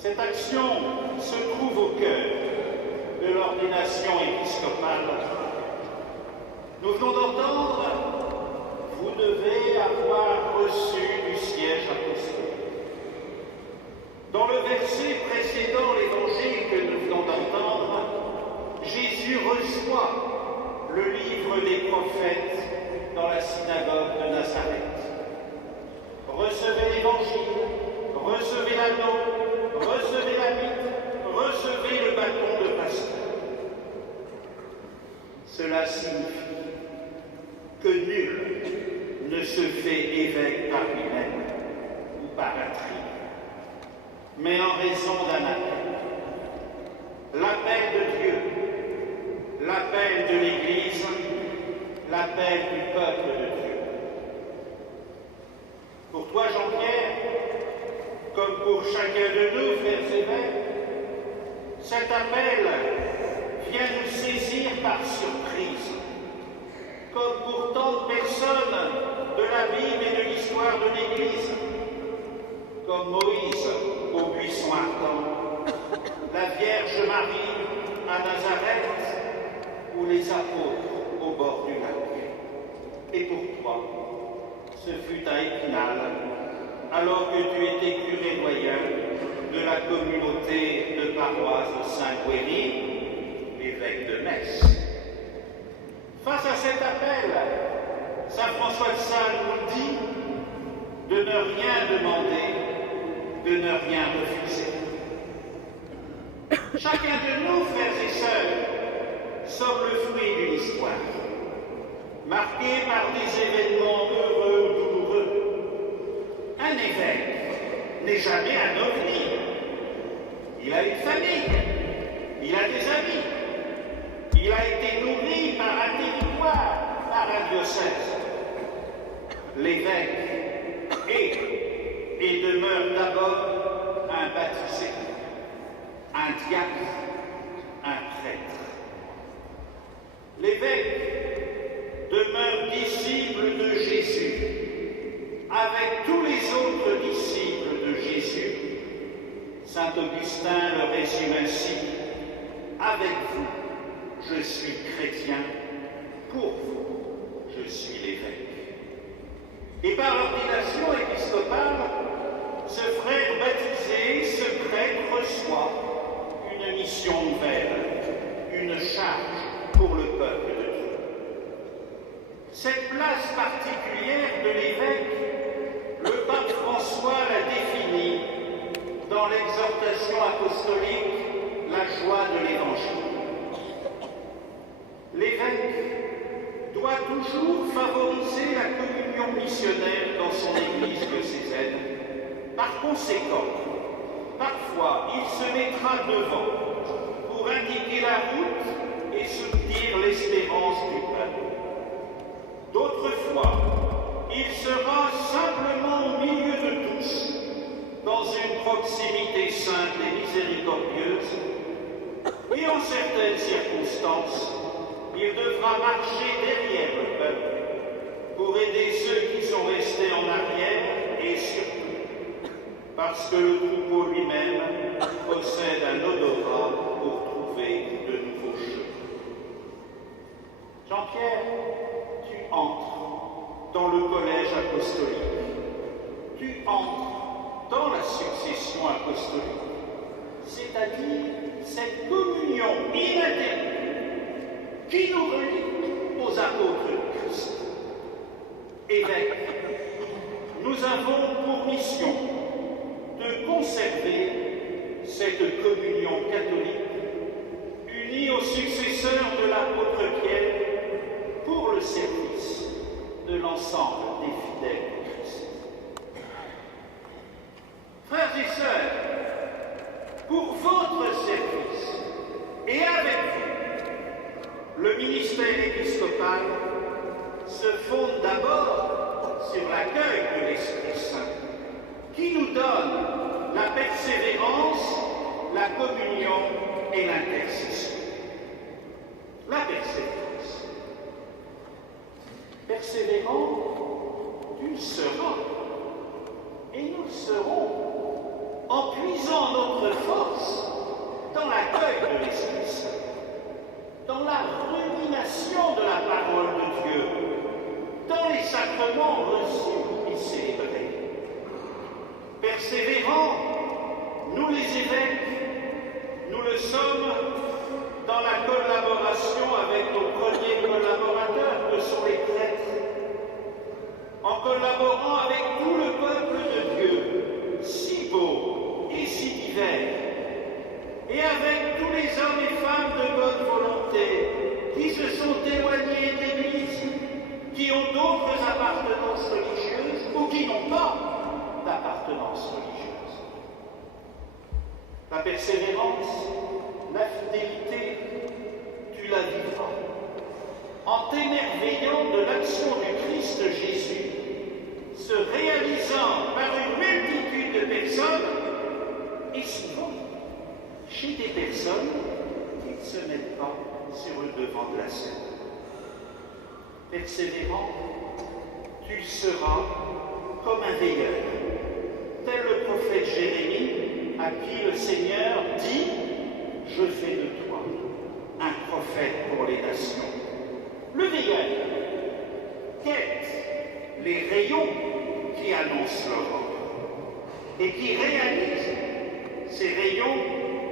Cette action se trouve au cœur de l'ordination épiscopale. Nous venons d'entendre, vous devez avoir reçu du siège apostolique. Dans le verset précédant l'évangile que nous venons d'entendre, Jésus reçoit le livre des prophètes dans la synagogue de Nazareth. Recevez l'évangile, recevez l'anneau, recevez la mythe, recevez le bâton de pasteur. Cela signifie que nul ne se fait évêque par lui-même ou par intrigue, mais en raison d'un appel. L'appel de Dieu, l'appel de l'Église, l'appel du peuple de Dieu. Pour toi, Jean-Pierre, comme pour chacun de nous, frères évêques, cet appel vient nous saisir par surprise, comme pour tant de personnes de la Bible et de l'histoire de l'Église, comme Moïse au buisson ardent, la Vierge Marie à Nazareth ou les apôtres au bord du lac. Et pour toi, ce fut à Épinal, alors que tu étais curé doyen de la communauté de paroisse de Saint-Guéry, évêque de Metz. Face à cet appel, saint François de Sales nous dit de ne rien demander, de ne rien refuser. Chacun de nous, frères et sœurs, sommes le fruit d'une histoire, marquée par des événements heureux ou douloureux. Un évêque n'est jamais un ovni. Il a une famille, il a des amis, il a été nourri par un territoire, par un diocèse. L'évêque est et demeure d'abord un baptisé, un diacre, un prêtre. L'évêque demeure disciple de Jésus, avec tous les autres disciples de Jésus. Saint Augustin le résume ainsi: avec vous, je suis chrétien, pour vous, je suis l'évêque. Et par l'ordination épiscopale, ce frère baptisé, ce prêtre reçoit une mission nouvelle, une charge pour le peuple de Dieu. Cette place particulière de l'évêque, le pape François l'a définie dans l'exhortation apostolique, la joie de l'Évangile. L'évêque doit toujours favoriser la communion missionnaire dans son église diocésaine. Par conséquent, parfois il se mettra devant pour indiquer la route et soutenir l'espérance du peuple. D'autres fois, il sera simplement au milieu de tous, dans une proximité simple et miséricordieuse, et en certaines circonstances, il devra marcher derrière le peuple pour aider ceux qui sont restés en arrière et surtout parce que le troupeau lui-même possède un odorat pour trouver de nouveaux chemins. Jean-Pierre, tu entres dans le collège apostolique, tu entres dans la succession apostolique, c'est-à-dire cette communion inatterrable qui nous relie aux apôtres de Christ. Évêque, nous avons pour mission de conserver cette communion catholique unie aux successeurs de l'apôtre Pierre pour le service de l'ensemble des fidèles de Christ. Frères et sœurs, pour votre service et avec vous, le ministère épiscopal se fonde d'abord sur l'accueil de l'Esprit Saint, qui nous donne la persévérance, la communion et l'intercession. La persévérance. Persévérant, tu le seras, et nous le serons, en puisant notre force dans l'accueil de l'Esprit Saint, dans la rumination de la parole de Dieu, dans les sacrements reçus et célébrés. Persévérants, nous les évêques, nous le sommes dans la collaboration avec nos premiers collaborateurs que sont les prêtres, en collaborant avec tout le peuple de Dieu, si beau et si divers, et avec tous les hommes et femmes de bonne volonté qui se sont éloignés de l'Église, qui ont d'autres appartenances religieuses ou qui n'ont pas d'appartenance religieuse. La persévérance, la fidélité, tu la vivras en t'émerveillant de l'action du Christ Jésus, se réalisant par une multitude de personnes et souvent chez des personnes qui ne se mettent pas sur le devant de la scène. Persévérant, tu seras comme un veilleur, tel le prophète Jérémie, à qui le Seigneur dit « Je fais de toi un prophète pour les nations ». Le veilleur quête les rayons qui annoncent l'aurore et qui réalisent ces rayons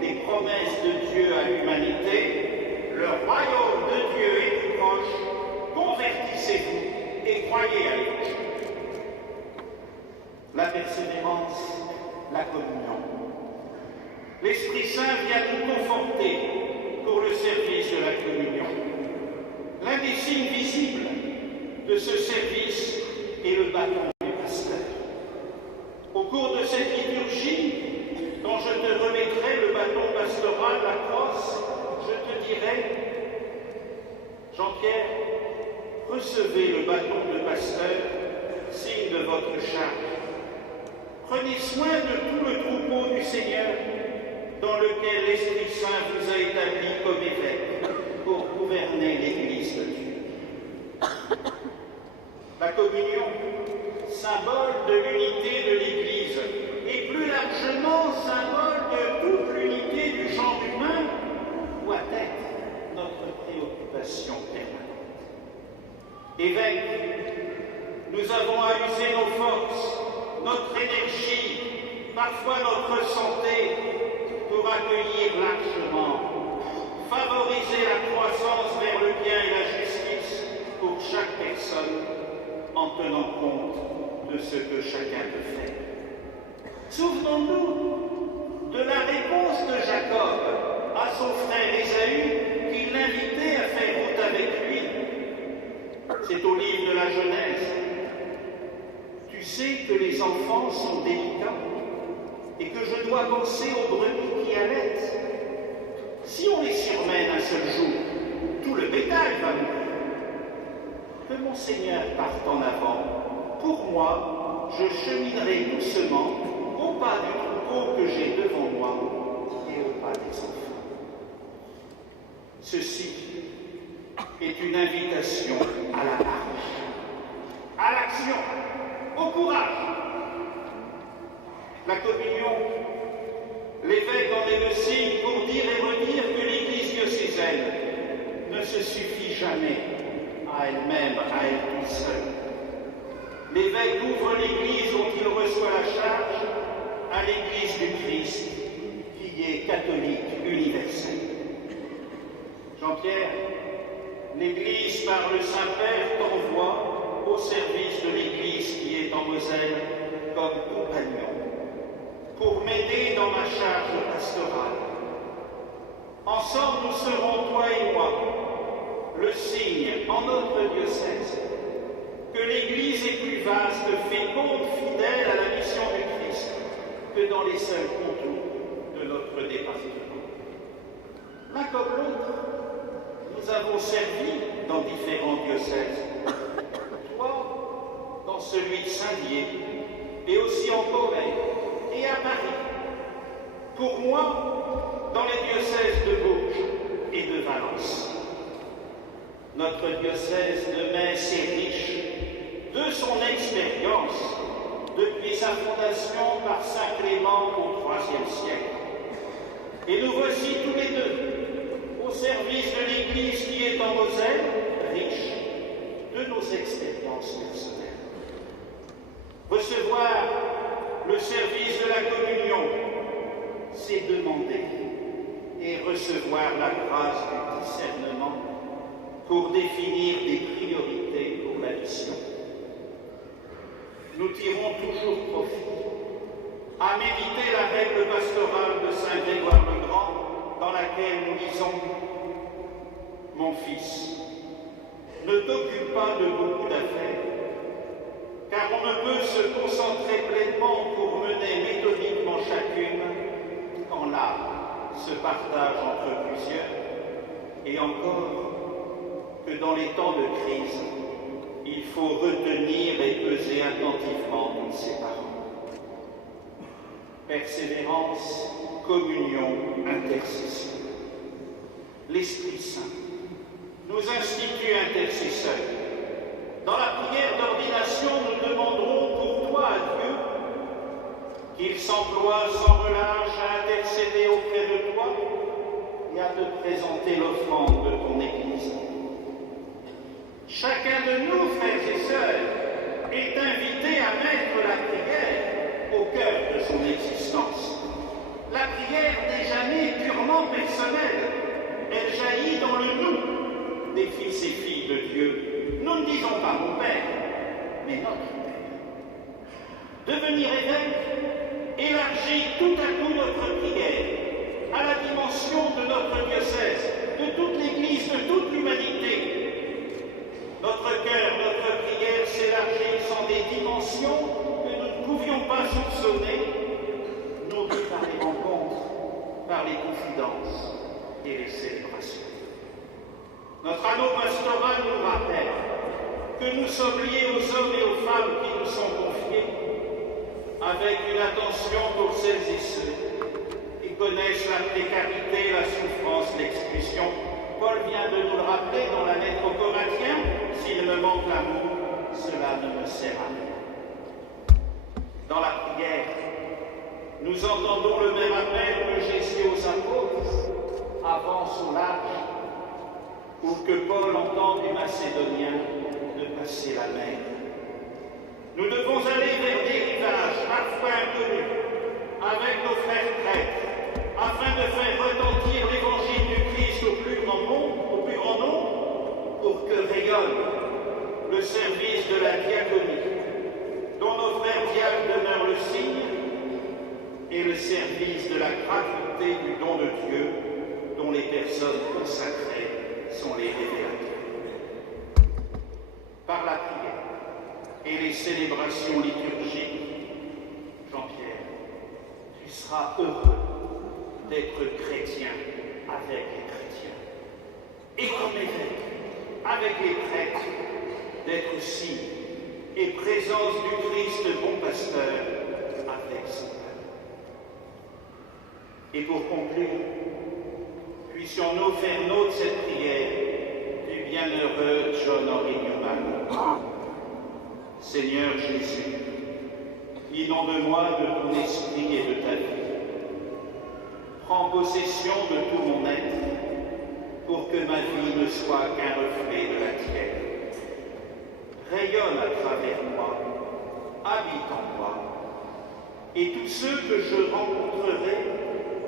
les promesses de Dieu à l'humanité. Le royaume de Dieu est plus proche, convertissez-vous et croyez à l'Évangile. La persévérance, la communion. L'Esprit Saint vient nous conforter pour le service de la communion. L'un des signes visibles de ce service est le bâton du pasteur. Au cours de cette liturgie, quand je te remettrai le bâton pastoral, la crosse, je te dirai, Jean-Pierre, recevez le bâton de pasteur, signe de votre charge. Prenez soin de tout le troupeau du Seigneur, dans lequel l'Esprit Saint vous a établi comme évêque pour gouverner l'Église de Dieu. La communion, symbole de l'unité de l'Église, et plus largement symbole de toute l'unité du genre humain, doit être notre préoccupation permanente. Évêques, nous avons à user nos forces, notre énergie, parfois notre santé, pour accueillir largement, favoriser la croissance vers le bien et la justice pour chaque personne, en tenant compte de ce que chacun peut faire. Souvenons-nous de la réponse de Jacob à son frère Ésaü qui l'invitait à faire route avec lui. C'est au livre de la Genèse. Tu sais que les enfants sont délicats et que je dois penser aux brebis qui allaitent. Si on les surmène un seul jour, tout le bétail va mourir. Que mon Seigneur parte en avant. Pour moi, je cheminerai doucement au pas du troupeau que j'ai devant moi et au pas des enfants. Ceci est une invitation à la marche, à l'action, au courage. La communion, l'évêque en est le signe pour dire et redire que l'Église diocésaine ne se suffit jamais à elle-même, à elle toute seule. L'évêque ouvre l'Église dont il reçoit la charge à l'Église du Christ, qui est catholique universelle. Jean-Pierre, l'Église par le Saint-Père t'envoie au service de l'Église qui est en Moselle comme compagnon, pour m'aider dans ma charge pastorale. Ensemble, nous serons, toi et moi, le signe en notre diocèse que l'Église est plus vaste, féconde, fidèle à la mission du Christ que dans les seuls contours de notre département. L'un comme l'autre, nous avons servi dans différents diocèses. Toi, dans celui de Saint-Dié, et aussi en Corée et à Paris. Pour moi, dans les diocèses de Bourges et de Valence. Notre diocèse de Metz est riche de son expérience depuis et sa fondation par Saint Clément au IIIe siècle. Et nous voici tous les deux au service de l'Église qui est en Moselle, riche de nos expériences personnelles. Recevoir le service de la communion, c'est demander et recevoir la grâce du discernement pour définir des priorités pour la mission. Nous tirons toujours profit à méditer la règle pastorale de Saint Grégoire le Grand, dans laquelle nous lisons « Mon fils, ne t'occupe pas de beaucoup d'affaires, car on ne peut se concentrer pleinement pour mener méthodiquement chacune quand l'âme se partage entre plusieurs, et encore que dans les temps de crise, il faut retenir et peser attentivement toutes ces paroles. Persévérance, communion, intercession. L'Esprit Saint nous institue intercesseurs. Dans la prière d'ordination, nous demanderons pour toi à Dieu qu'il s'emploie sans relâche à intercéder auprès de toi et à te présenter l'offrande de ton Église. Chacun de nous, frères et sœurs, est invité à mettre la prière au cœur de son existence. La prière n'est jamais purement personnelle. Elle jaillit dans le nous des fils et filles de Dieu. Nous ne disons pas mon Père, mais notre Père. Devenir évêque élargit tout à coup notre prière à la dimension de notre diocèse, de toute l'Église, de toute l'humanité. Notre cœur, notre prière s'élargit dans des dimensions que nous ne pouvions pas soupçonner, nourries par les rencontres, par les confidences et les célébrations. Notre anneau pastoral nous rappelle que nous sommes liés aux hommes et aux femmes qui nous sont confiés, avec une attention pour celles et ceux qui connaissent la précarité, la souffrance, l'exclusion. Paul vient de nous le rappeler dans la lettre aux Corinthiens, s'il me manque l'amour, cela ne me sert à rien. Dans la prière, nous entendons le même appel que Jésus aux apôtres, avance au large, ou que Paul entend des Macédoniens de passer la mer. Nous devons aller vers des rivages parfois inconnus, avec nos frères prêtres, afin de faire retentir l'évangile du Christ au plus grand nombre, pour que rayonne le service de la diaconie, dont nos frères diacres demeurent le signe, et le service de la gratuité du don de Dieu, dont les personnes consacrées sont les révélateurs. Par la prière et les célébrations liturgiques, Jean-Pierre, tu seras heureux d'être chrétien avec les chrétiens. Et comme évêque, avec les prêtres, d'être signe et présence du Christ bon pasteur avec son peuple. Et pour conclure, puissions-nous faire nôtre cette prière du bienheureux John Henry Newman. Seigneur Jésus, inonde-moi de ton esprit et de ta vie. Prends possession de tout mon être pour que ma vie ne soit qu'un reflet de la tienne. Rayonne à travers moi, habite en moi, et tous ceux que je rencontrerai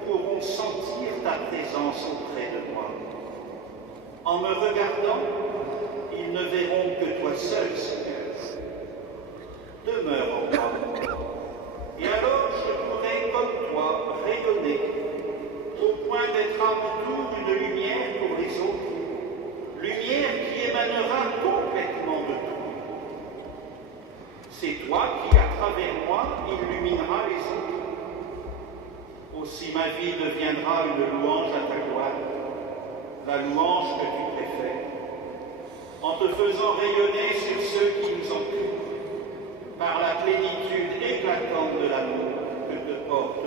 pourront sentir ta présence auprès de moi. En me regardant, ils ne verront que toi seul, Seigneur. Demeure en moi, et alors je pourrai, comme toi, rayonner, au point d'être à mon tour une lumière pour les autres, lumière qui émanera complètement de toi. C'est toi qui, à travers moi, illumineras les autres. Aussi ma vie deviendra une louange à ta gloire, la louange que tu préfères, en te faisant rayonner sur ceux qui nous entourent, par la plénitude éclatante de l'amour que te porte